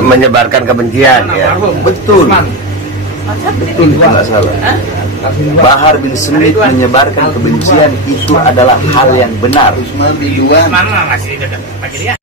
menyebarkan kebencian ya. Betul. Betul, itu nggak salah. Bahar bin Smith menyebarkan kebencian itu adalah hal yang benar. Mana masih dekat pagi dia?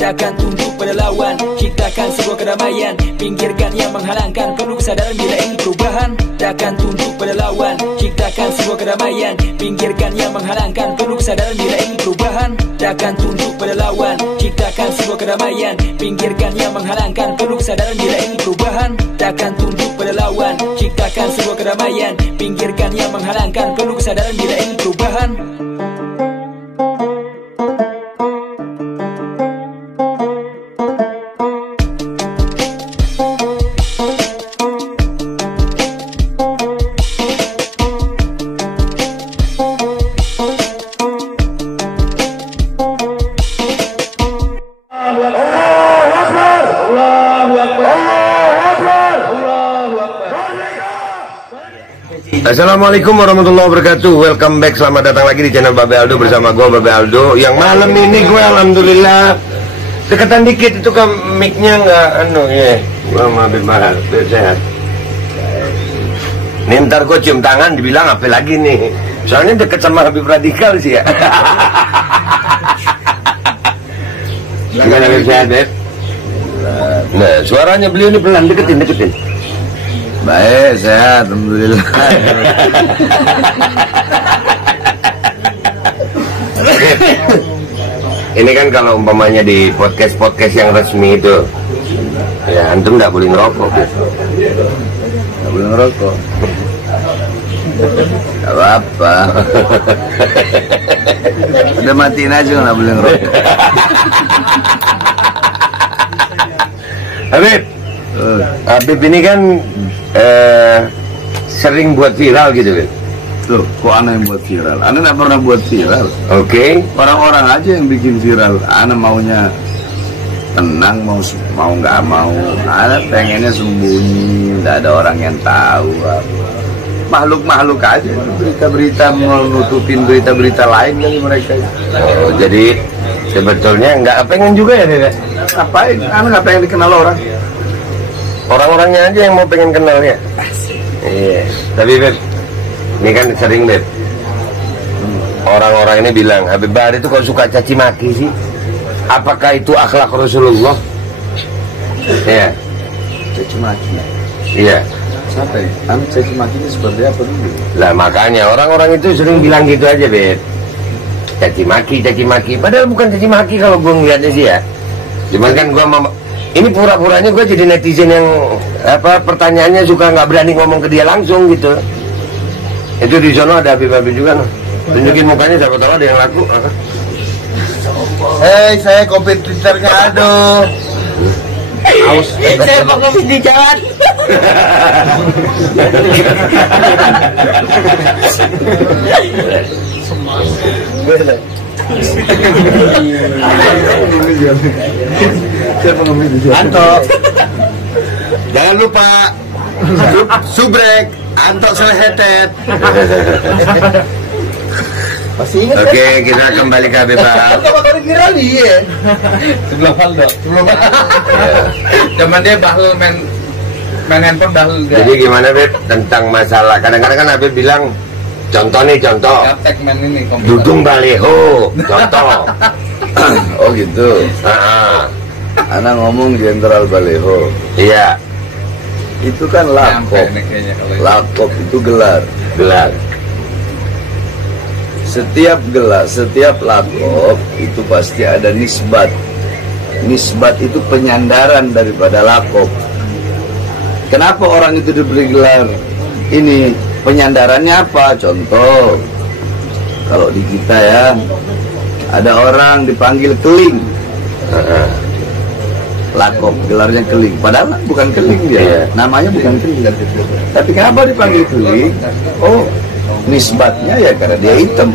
Takkan tunduk pada lawan, ciptakan sebuah kedamaian, pinggirkan yang menghalangkan, perlu kesadaran bila ingin perubahan. Takkan tunduk pada lawan, ciptakan sebuah kedamaian, pinggirkan yang menghalangkan, perlu kesadaran bila ingin perubahan. Takkan tunduk pada lawan, ciptakan sebuah kedamaian, pinggirkan yang menghalangkan, perlu kesadaran bila ingin perubahan. Takkan tunduk pada lawan, ciptakan sebuah kedamaian, pinggirkan yang menghalangkan, perlu kesadaran bila ingin perubahan. Assalamualaikum warahmatullahi wabarakatuh. Welcome back, selamat datang lagi di channel Babe Aldo bersama gue Babe Aldo. Yang malam ini gue alhamdulillah dekatan dikit itu kan mic-nya nggak ya. Gue sama Babe sehat. Nih ntar gue cium tangan dibilang apa lagi nih. Soalnya deket sama Habib Radikal sih ya. Gimana Habib sehat, Beb? Nah, suaranya beliau ini pelan, deketin. Baik, sehat, alhamdulillah. Ini kan kalau umpamanya di podcast yang resmi itu, ya antum nggak boleh ngerokok, Nggak boleh ngerokok. Nggak apa-apa. Udah matiin aja nggak boleh ngerokok. Habib ini kan sering buat viral gitu kan? Loh, kok Ana yang buat viral? Ana nggak pernah buat viral. Oke. Orang-orang aja yang bikin viral. Ana maunya tenang, mau nggak mau. Ana pengennya sembunyi, nggak ada orang yang tahu. Makhluk-makhluk aja. Berita-berita menutupin berita-berita lain kali mereka. Oh, jadi sebetulnya nggak pengen juga ya, Beb? Ngapain? Ana nggak pengen dikenal orang. Orang-orangnya aja yang mau pengen kenal ya. Iya. Tapi Beb, ini kan sering Beb. Orang-orang ini bilang Habib Bahar itu kok suka caci maki sih? Apakah itu akhlak Rasulullah? Iya. Caci maki. Iya. Siapa ya? Anu caci makinya seperti apa dulu? Lah makanya orang-orang itu sering bilang gitu aja Beb. Caci maki. Padahal bukan caci maki kalau gue ngeliatnya sih ya. Cuman kan gue ini pura-puranya gue jadi netizen yang pertanyaannya suka nggak berani ngomong ke dia langsung gitu. Itu di sana ada Habib juga noh. Tunjukin mukanya, siapa tahu ada yang laku. Saya kompetitornya aduh. Saya mau kopi di jalan. Anto, jangan lupa subrek, Anto selehetet. Oke, kita kembali ke Habib Bahar. Viral dia. Sebelum Aldo, zaman dia bahul main handphone bahul. Jadi gimana Beb tentang masalah kadang-kadang kan Habib bilang contoh Dudung Baleho, contoh. Oh gitu. Anak ngomong Jenderal Baleho. Iya. Itu kan lakop. Lakop itu gelar. Setiap lakop itu pasti ada nisbat. Nisbat itu penyandaran daripada lakop. Kenapa orang itu diberi gelar ini? Penyandarannya apa? Contoh, kalau di kita ya, ada orang dipanggil Keling. Lakop, gelarnya Keling. Padahal bukan Keling dia. Namanya bukan Keling. Tapi kenapa dipanggil Keling? Oh, nisbatnya ya karena dia hitam.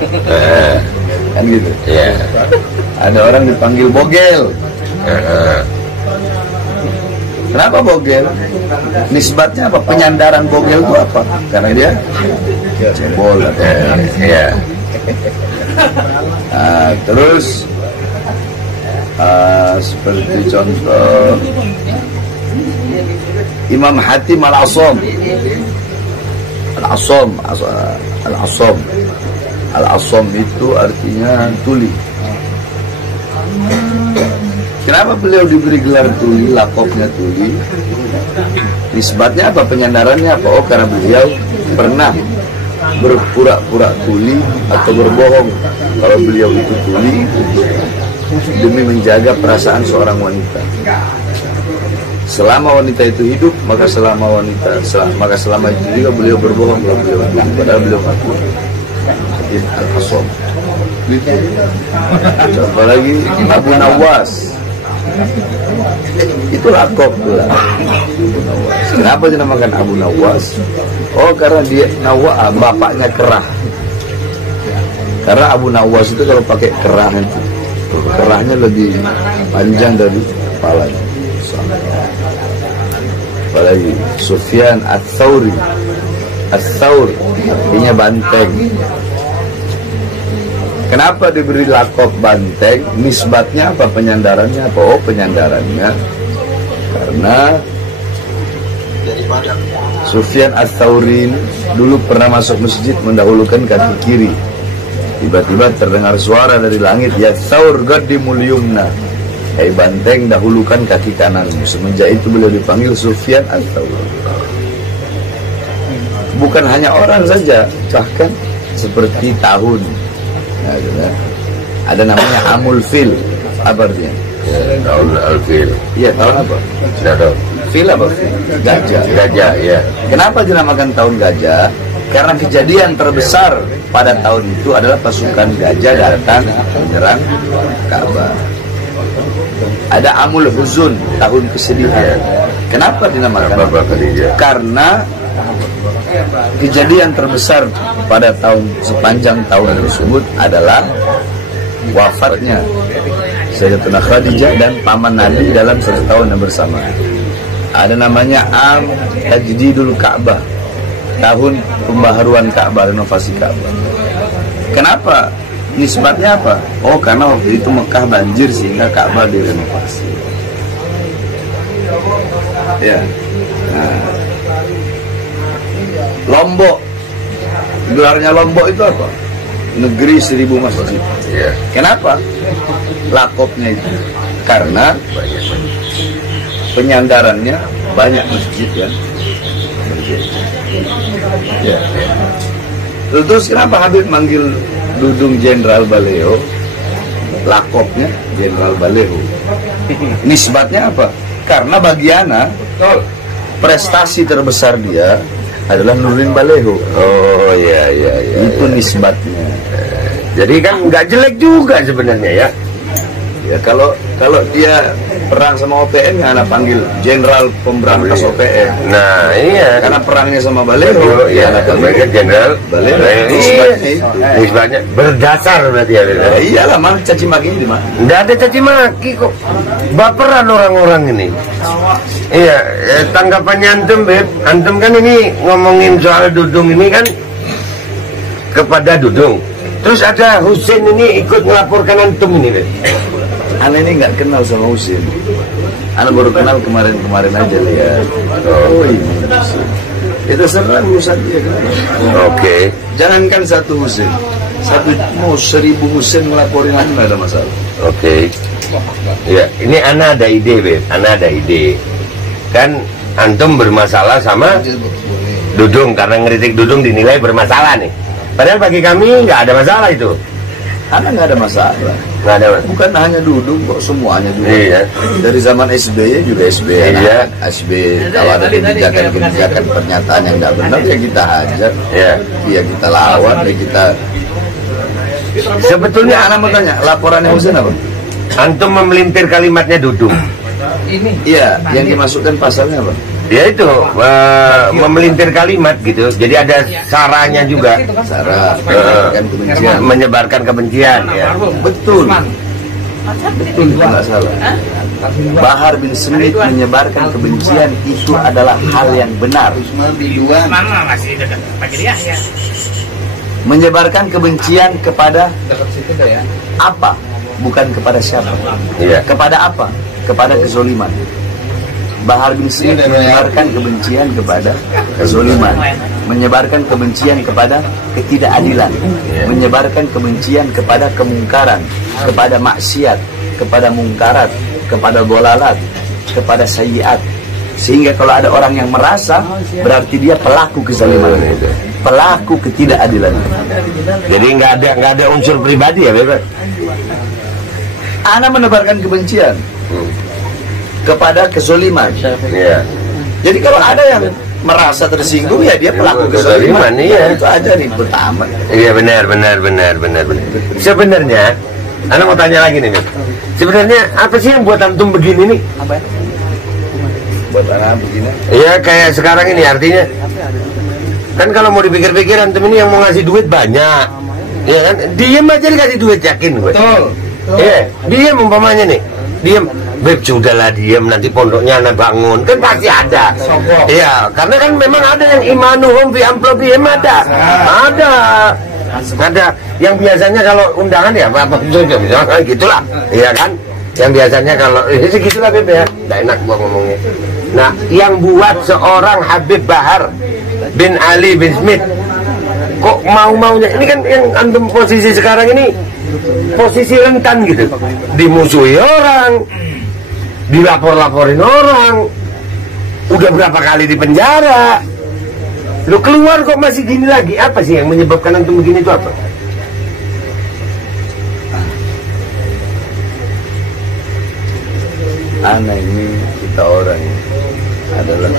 Kan gitu. Ada orang dipanggil Bogel. Kenapa bogel? Nisbatnya apa? Penyandaran bogel itu apa? Karena dia cebol. Ya. Nah, terus seperti contoh Imam Hatim Al-Asom. Al-Asom itu artinya tuli. Kenapa beliau diberi gelar tuli, lakopnya tuli? Nisbatnya apa? Penyandarannya apa? Oh, karena beliau pernah berpura-pura tuli atau berbohong kalau beliau itu tuli demi menjaga perasaan seorang wanita. Selama wanita itu hidup, maka selama itu juga beliau berbohong kalau beliau tuli, padahal beliau ngaku. Al-Asom. Apalagi Abu Nawas. Itu lakop pula. Kenapa dinamakan Abu Nawas? Oh, karena dia bapaknya kerah. Karena Abu Nawas itu kalau pakai kerah itu, kerahnya lebih panjang dari kepalanya. Apalagi Sufyan Ats-Tsauri. Ats-Tsaur artinya banteng. Kenapa diberi lakop banteng? Nisbatnya apa? Penyandarannya apa? Oh, penyandarannya karena Sufyan Ats-Tsauri dulu pernah masuk masjid mendahulukan kaki kiri. Tiba-tiba terdengar suara dari langit, ya Tsaur qaddimul yumna. Hai banteng, dahulukan kaki kananmu. Semenjak itu beliau dipanggil Sufyan Ats-Tsauri. Bukan hanya orang saja, bahkan seperti tahun. Nah, ada namanya Amul Fil. Apa artinya? Tahun Al-Fil. Iya, tahun apa? Tidak tahu. Fil apa? Gajah. Gajah, ya. Kenapa dinamakan tahun gajah? Karena kejadian terbesar pada tahun itu adalah pasukan gajah datang menyerang Ka'bah. Ada Amul Huzun, tahun kesedihan. Kenapa dinamakan? Karena kejadian terbesar pada sepanjang tahun tersebut adalah wafatnya Sayyidatuna Khadijah dan paman Nabi dalam satu tahun yang bersamaan. Ada namanya Am Tajdidul Ka'bah, tahun pembaharuan Ka'bah, renovasi Ka'bah. Kenapa? Nisbatnya apa? Oh, karena waktu itu Mekah banjir sehingga Ka'bah direnovasi. Ya. Nah, Lombok, gelarnya Lombok itu apa? Negeri 1000 masjid. Ya. Kenapa? Lakopnya itu karena penyandarannya banyak masjid kan. Ya. Terus kenapa Habib manggil Dudung Jenderal Baleho? Lakopnya Jenderal Baleho. Nisbatnya apa? Karena bagiana prestasi terbesar dia adalah Nurdin Baleho. Oh, iya. Itu nisbatnya. Jadi kan nggak jelek juga sebenarnya ya. Ya kalau dia perang sama OPM ya anak panggil Jenderal Pemberantas OPM. Nah, iya. Karena perangnya sama Baleho, ya anak panggil Jenderal Baleho. Nisbatnya itu. Nisbatnya berdasar berarti ya. Ya iyalah, mah caci maki di mana? Nggak ada caci maki kok. Baperan orang-orang ini. Iya, tanggapannya antum, Beb. Antum kan ini ngomongin soal Dudung ini kan kepada Dudung. Terus ada Husin ini ikut melaporkan antum ini, Beb. Ana ini nggak kenal sama Husin. Ana baru kenal kemarin aja lihat. Oh ini Husin. Itu serang urusan dia kan. Oke. Jangankan satu Husin, 1000 Husin melaporin Ana nggak ada masalah. Oke. Ya, ini Ana ada ide, Beb. Ana ada ide. Kan antum bermasalah sama Dudung karena ngeritik Dudung dinilai bermasalah nih. Padahal bagi kami nggak ada masalah itu. Ana nggak ada masalah. Nggak ada. Bukan hanya Dudung kok, semuanya Dudung. Iya. Dari zaman SBY juga SBY. Iya. SBY kalau ada kebijakan pernyataan yang nggak benar ya kita hajar. Iya. Ya kita lawan, ya kita. Sebetulnya Ana mau tanya, laporannya Husin apa? antum memelintir kalimatnya Dudung. Iya, yang dimasukkan pasalnya apa? Ya itu memelintir kalimat gitu. Jadi ada saranya juga. Sarah, menyebarkan kebencian. Menyebarkan kebencian ya. Betul. Betul, itu nggak salah. Bahar bin Smith menyebarkan kebencian itu adalah hal yang benar. Mana masih dekat Pak Yahya. Menyebarkan kebencian kepada apa? Bukan kepada siapa. Iya. Kepada apa? Kepada kezoliman. Bahar bin Smith menyebarkan kebencian kepada kezoliman, menyebarkan kebencian kepada ketidakadilan, menyebarkan kebencian kepada kemungkaran, kepada maksiat, kepada mungkarat, kepada dolalat, kepada sayyiat. Sehingga kalau ada orang yang merasa, berarti dia pelaku kezaliman, pelaku ketidakadilan. Jadi nggak ada unsur pribadi ya, Beb? Ana menebarkan kebencian kepada kezoliman. Iya. Jadi kalau ada yang merasa tersinggung, ya dia pelaku kezaliman. Iya. Itu aja nih pertama. Iya, benar. Sebenarnya, Ana mau tanya lagi nih, Beb. Sebenarnya apa sih yang buat antum begini nih? Buat anak begini. Iya, kayak sekarang ini artinya. Kan kalau mau dipikir-pikir antum ini yang mau ngasih duit banyak. Iya kan? Diem aja dikasih duit, yakin gue. Betul. Iya, diem umpamanya nih. Diem. Beb, sudahlah diem, nanti pondoknya anak bangun. Kan pasti ada. Iya, karena kan memang ada yang imanuhum fi amplobihim ada. Ada yang biasanya kalau undangan ya apa misalnya gitulah. Iya kan? Yang biasanya kalau segitulah Beb ya. Nggak enak gua ngomongnya. Nah, yang buat seorang Habib Bahar bin Ali bin Smith kok mau-maunya ini kan yang antum posisi sekarang ini posisi rentan gitu, dimusuhi orang, dilapor-laporin orang, udah berapa kali di penjara, lu keluar kok masih gini lagi. Apa sih yang menyebabkan antum begini itu apa? Anak ini kita orang adalah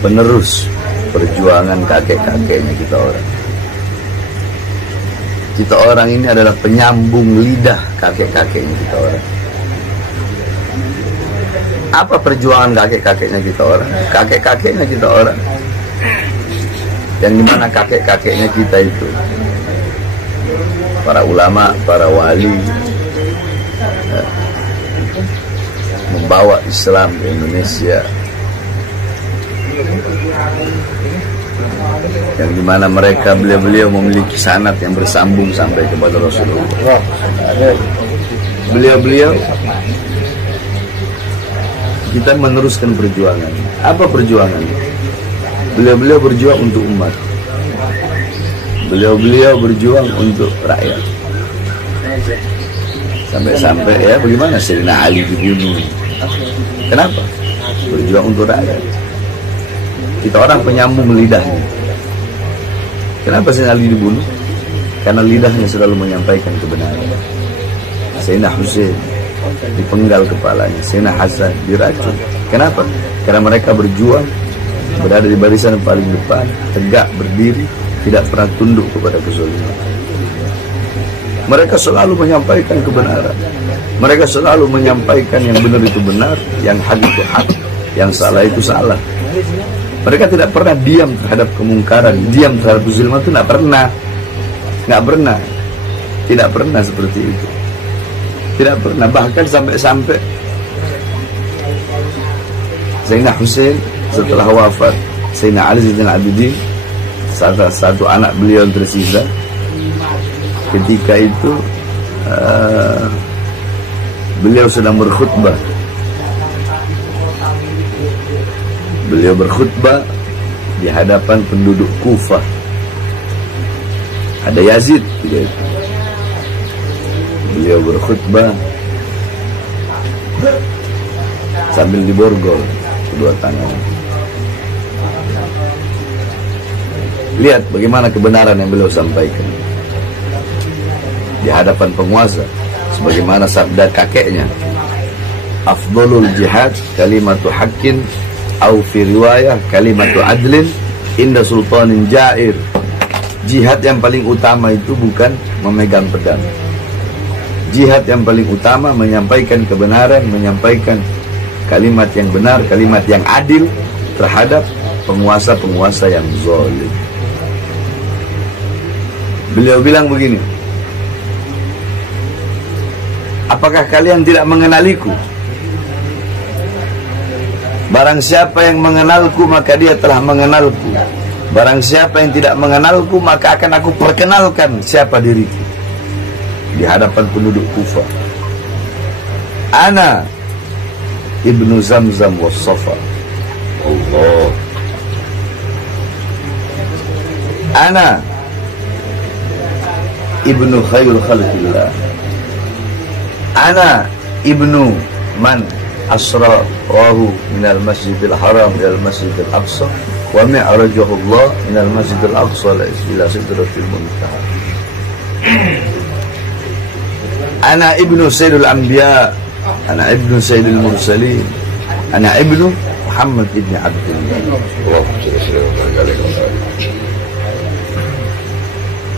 penerus perjuangan kakek-kakeknya kita orang. Kita orang ini adalah penyambung lidah kakek-kakeknya kita orang. Apa perjuangan kakek-kakeknya kita orang? Kakek-kakeknya kita orang. Yang dimana kakek-kakeknya kita itu para ulama, para wali, membawa Islam ke Indonesia, yang dimana mereka beliau memiliki sanad yang bersambung sampai kepada Rasulullah. Beliau kita meneruskan perjuangan. Apa perjuangan? Beliau berjuang untuk umat. Beliau berjuang untuk rakyat. Sampai-sampai ya bagaimana Sayyidina Ali dibunuh. Kenapa? Berjuang untuk rakyat. Kita orang penyambung lidahnya. Kenapa Sayyidina Ali dibunuh? Karena lidahnya selalu menyampaikan kebenaran. Sayyidina Husain dipenggal kepalanya, Sayyidina Hasan diracun. Kenapa? Karena mereka berjuang, berada di barisan paling depan, tegak berdiri, tidak pernah tunduk kepada kezaliman. Mereka selalu menyampaikan kebenaran. Mereka selalu menyampaikan yang benar itu benar, yang hak itu hak, yang salah itu salah. Mereka tidak pernah diam terhadap kemungkaran, diam terhadap kezaliman itu nggak pernah seperti itu. Tidak pernah, bahkan sampai Sayyidina Husain setelah wafat Sayyidina Ali Zainal Abidin, satu anak beliau yang tersisa, ketika itu beliau sedang berkhutbah. Beliau berkhutbah di hadapan penduduk Kufah. Ada Yazid juga itu. Beliau berkhutbah sambil diborgol kedua tangan. Lihat bagaimana kebenaran yang beliau sampaikan di hadapan penguasa, sebagaimana sabda kakeknya, afdalul jihad kalimatu haqqin au fi riwayah kalimatu adlin inda sultanin jair. Jihad yang paling utama itu bukan memegang pedang. Jihad yang paling utama menyampaikan kebenaran, menyampaikan kalimat yang benar, kalimat yang adil terhadap penguasa-penguasa yang zalim. Beliau bilang begini, Apakah kalian tidak mengenaliku? Barang siapa yang mengenalku, maka dia telah mengenalku. Barang siapa yang tidak mengenalku, maka akan aku perkenalkan siapa diriku di hadapan penduduk Kufah. Ana Ibnu Zamzam was Safa. Allah. Ana Ibnu Khairul Khalqillah. Ana Ibnu man asrahu minal masjidil haram ilal masjidil aqsa wa mi'rajahu Allah minal masjidil aqsa ila sidratil muntaha. Ana Ibnu Sayyidul Anbiya. Ana Ibnu Sayyidil Mursalin. Ana Ibnu Muhammad ibn Abdullah.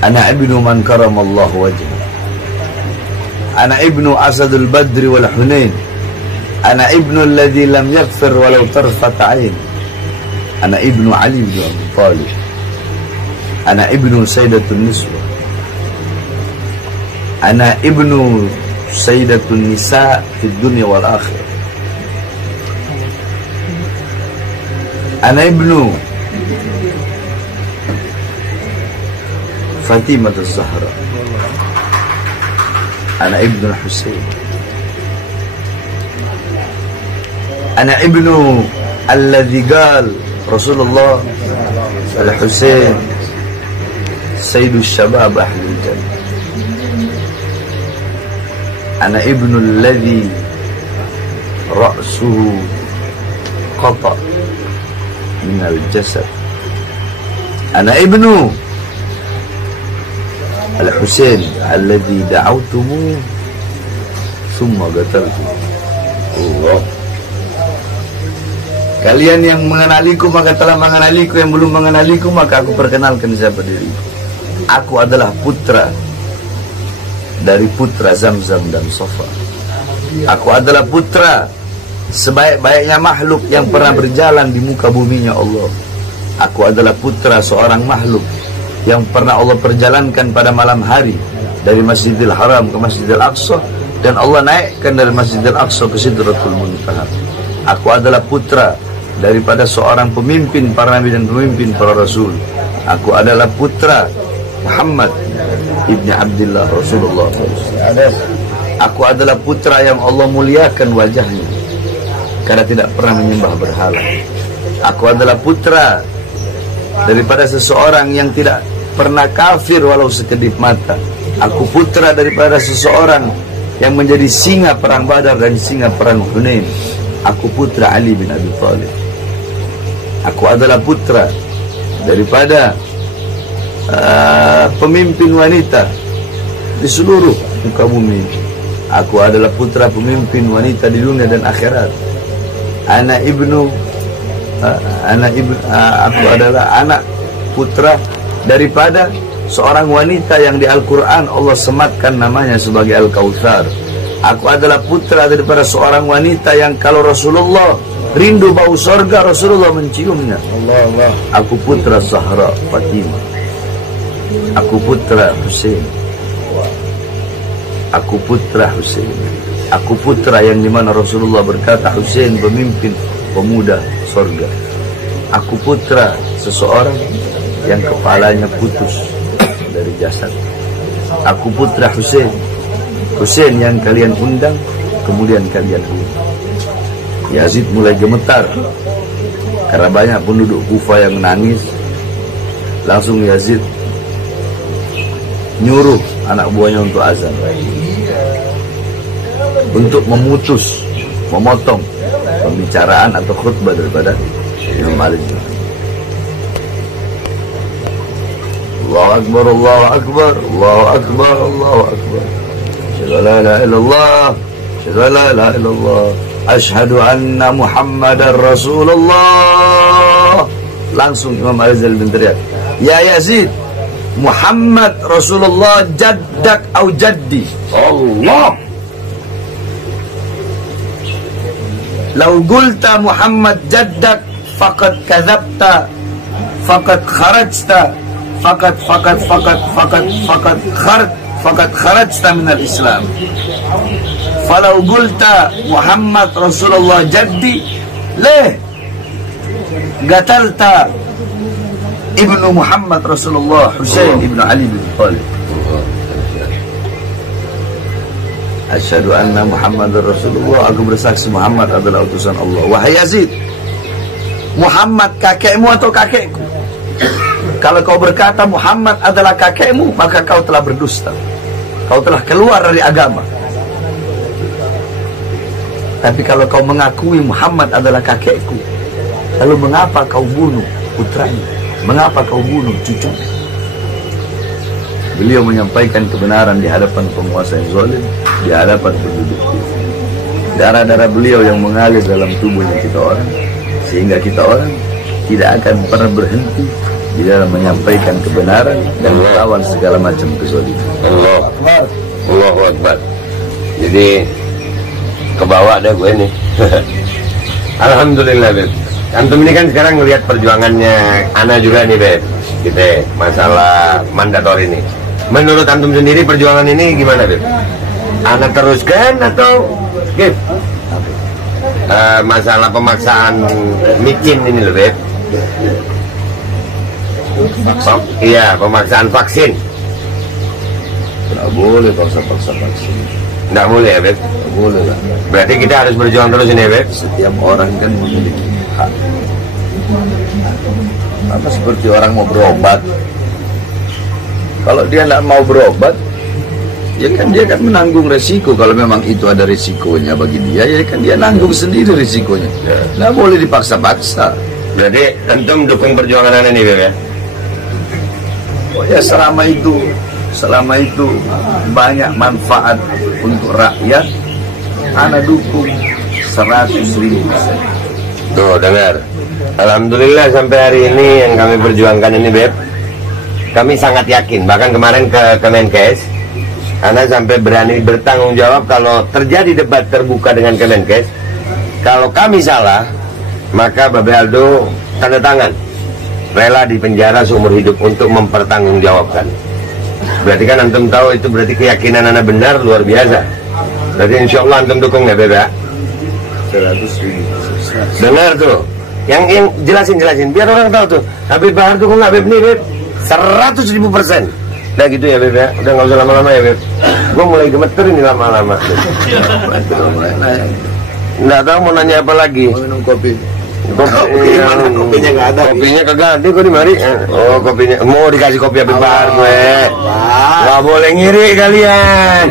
Ana Ibnu man karamallahu wajhah. Ana Ibnu Asadul Badri wal Hunain. Ana Ibnu alladhi lam yaghfir walau tarfat ain. Ana Ibnu Ali bin Abi Thalib. Ana Ibnu Sayyidatun Niswa. Ana Ibnu Sayyidatun Nisa fid dunya wal akhirah. Ana Ibnu Fatimah az-Zahra. Ana Ibnu Husain. Ana Ibnu alladhi qal Rasulullah al-Husain Sayyidus Shabab Ahlul Jannah. Ana Ibnu alladhi ra'suhu qata minal jasad. Ana Ibnu Al-Husain alladhi da'awtumu thumma qataltu. Allah. Kalian yang mengenaliku maka telah mengenaliku, yang belum mengenaliku maka aku perkenalkan siapa diriku. Aku adalah putra dari putra Zamzam dan Safa. Aku adalah putra sebaik-baiknya makhluk yang pernah berjalan di muka buminya Allah. Aku adalah putra seorang makhluk yang pernah Allah perjalankan pada malam hari dari Masjidil Haram ke Masjidil Aqsa, dan Allah naikkan dari Masjidil Aqsa ke Sidratul Muntaha. Aku adalah putra daripada seorang pemimpin para nabi dan pemimpin para rasul. Aku adalah putra Muhammad ibn Abdullah Rasulullah. Aku adalah putra yang Allah muliakan wajahnya karena tidak pernah menyembah berhala. Aku adalah putra daripada seseorang yang tidak pernah kafir walau sekedip mata. Aku putra daripada seseorang yang menjadi singa perang Badar dan singa perang Hunain. Aku putra Ali bin Abi Thalib. Aku adalah putra daripada pemimpin wanita di seluruh muka bumi. Aku adalah putra pemimpin wanita di dunia dan akhirat. Aku adalah anak putra daripada seorang wanita yang di Al-Quran Allah sematkan namanya sebagai Al-Kautsar. Aku adalah putra daripada seorang wanita yang kalau Rasulullah rindu bau sorga, Rasulullah menciumnya. Allah. Aku putra Zahra Fatimah. Aku putra Husain. Aku putra Husain. Aku putra yang dimana Rasulullah berkata Husain pemimpin pemuda sorga. Aku putra seseorang yang kepalanya putus dari jasad. Aku putra Husain. Husain yang kalian undang, kemudian kalian undang. Yazid mulai gemetar karena banyak penduduk Kufah yang menangis. Langsung Yazid nyuruh anak buahnya untuk azan, untuk memutus, memotong pembicaraan atau khutbah daripada Imam Ali. Allahu Akbar, Allahu Akbar, Allahu Akbar, Allahu Akbar. Asyhadu an la ilaha illallah, asyhadu an la ilaha illallah, asyhadu anna Muhammadar Rasulullah. Langsung Imam Al-Ghazali berteriak, "Ya Yazid, Muhammad Rasulullah jaddak au jaddi." Allah. Lau qulta Muhammad jaddak faqad kadzabta, faqad kharajta, faqad faqad kharajta minal Islam. Falau qulta Muhammad Rasulullah jaddi leh gatalta ibnu Muhammad Rasulullah Husain ibnu Ali bin Thalib. Asyhadu anna Muhammadar Rasulullah, aku bersaksi Muhammad adalah utusan Allah. Wahai Yazid, Muhammad kakekmu atau kakekku? Kalau kau berkata Muhammad adalah kakekmu, maka kau telah berdusta. Kau telah keluar dari agama. Tapi kalau kau mengakui Muhammad adalah kakekku, lalu mengapa kau bunuh putranya? Mengapa kau bunuh cucunya? Beliau menyampaikan kebenaran di hadapan penguasa yang zalim, di hadapan penduduk. Darah-darah beliau yang mengalir dalam tubuhnya kita orang, sehingga kita orang tidak akan pernah berhenti di dalam menyampaikan kebenaran dan melawan segala macam kezaliman. Allahu Akbar. Jadi ke bawah dah gue nih. Alhamdulillah, Beb. Antum ini kan sekarang ngelihat perjuangannya Ana juga nih, Beb. Kita masalah mandator ini. Menurut antum sendiri perjuangan ini gimana, Beb? Ana teruskan atau skip? Masalah pemaksaan micin ini loh, Beb. Iya, pemaksaan vaksin. Tidak boleh paksa-paksa vaksin. Tidak boleh ya, Beb? Tidak boleh lah. Berarti kita harus berjuang terus ini ya, Beb? Setiap orang kan memiliki hak. Sama seperti orang mau berobat. Kalau dia tidak mau berobat, ya kan dia kan menanggung resiko. Kalau memang itu ada resikonya bagi dia, ya kan dia nanggung sendiri resikonya. Tidak boleh dipaksa-paksa. Berarti antum dukung perjuangan Ana nih, Beb ya? Oh ya, selama itu banyak manfaat untuk rakyat, Ana dukung 100.000%. Tuh, dengar. Alhamdulillah sampai hari ini yang kami perjuangkan ini, Beb, kami sangat yakin. Bahkan kemarin ke Kemenkes, Ana sampai berani bertanggung jawab kalau terjadi debat terbuka dengan Kemenkes. Kalau kami salah, maka Babe Aldo tanda tangan rela di penjara seumur hidup untuk mempertanggungjawabkan. Berarti kan antum tahu itu berarti keyakinan Ana benar luar biasa. Berarti insya Allah antum dukung ya, Beb ya? 100.000%. Dengar tuh, yang jelasin biar orang tahu tuh. Habib Bahar dukung nggak, Beb nih, Beb? 100.000%. Udah gitu ya, Beb ya? Udah nggak usah lama-lama ya, Beb? Gue mulai gemeter ini lama-lama. Nggak tahu mau nanya apa lagi. Mau minum kopi. Kopinya nggak ada. Kopinya kagak ada kok di mari. Oh, kopinya mau dikasih kopi Habib Bahar gue. Nggak boleh ngiri kalian.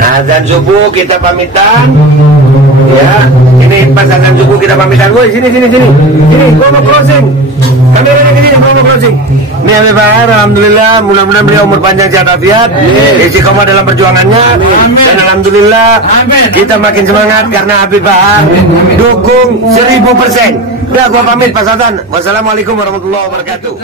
Azan subuh kita pamitan. Ya, ini pas azan subuh kita pamitan. Woi, sini, gua mau closing. Kamera ini gua mau closing. Nih Habib Bahar, alhamdulillah, mudah-mudahan beliau umur panjang sehat afiat, istiqomah dalam perjuangannya. Dan alhamdulillah kita makin semangat karena Habib Bahar dukung 1000%. Udah gua pamit Pak Sultan. Wassalamualaikum warahmatullahi wabarakatuh.